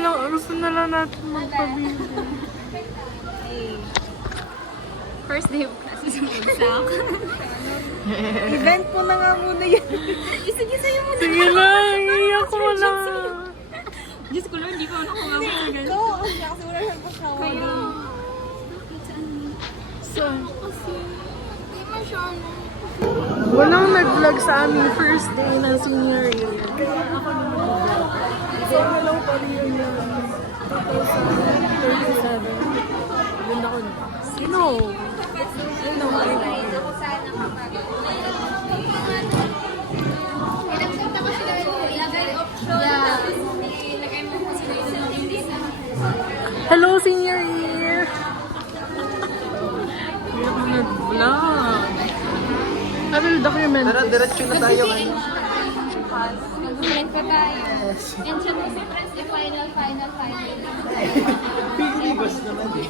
Gusto na lang natin magpabili. First day of classes ng bagsak. Event po na nga muna yan. Sige, sa'yo muna. Sige na, iiyak ko na. Diyos ko lang, hindi ko nakumamit sa ganun. Oo, kasi wala siyang pasawa. Kaya, Saan? kasi, hindi masyado. Walang nag-vlog sa aming first day ng senior year. So, hello pa rin yung 2037. Ganda ko na. Sino? Sino? Hello, senior year! Hindi ako nag-vlog. I will document. Tara, diretso na tayo ngayon. Mag-blend pa tayo. And siya na si Prince, the final. Pilibas naman eh.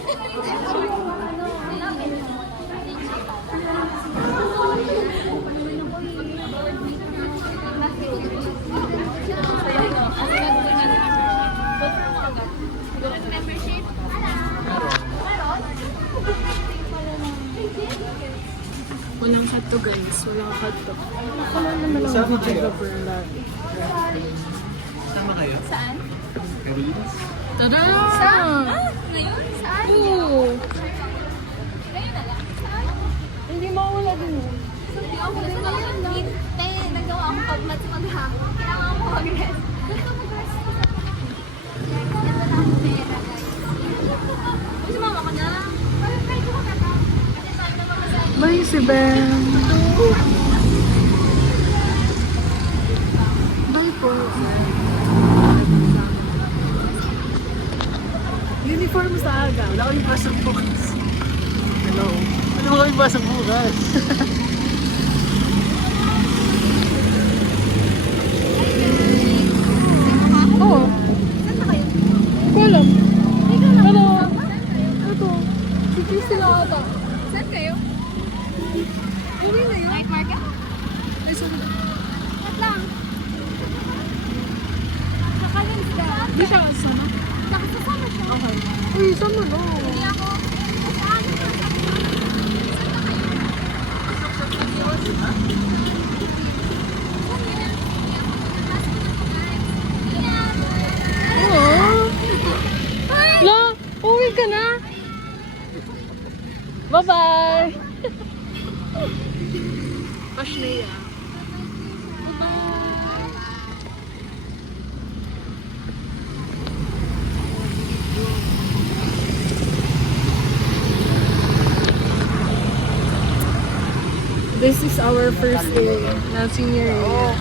Walang hotto guys, walang hotto. Wala naman ang Sama video kayo? cover lagi. Sama kayo? Saan? Carolines? Tada! Ngayon? Saan? Oo! Ngayon na lang. Saan? Hindi mawala din yun. Hindi ako nagawa akong pagmat sa maghapon. Kailangan ko mag-rest. Gusto mag-rest ko sa Ito na akong pera, guys. Kung sumama ka na, parang try ko ka na. Kasi tayo na mamasahin. May si Ben. Bye po. Uniform sa aga. Wala ko yung pasok bukas. Hello. Ano ko yung pasok bukas? Oo. Saan na kayo? Hindi ko alam. Hello. Ito. Si Christy lang ata. Saan kayo? Uwi na yun. Night market? Ay, sorry. At lang. Nakalinsda. Di siya sana. Nakasasama siya. Okay. Uy, sama na. Hindi ako. Saan na kayo? Oo. La, uwi ka na. Bye-bye. Pashnea. This is our first day na senior year.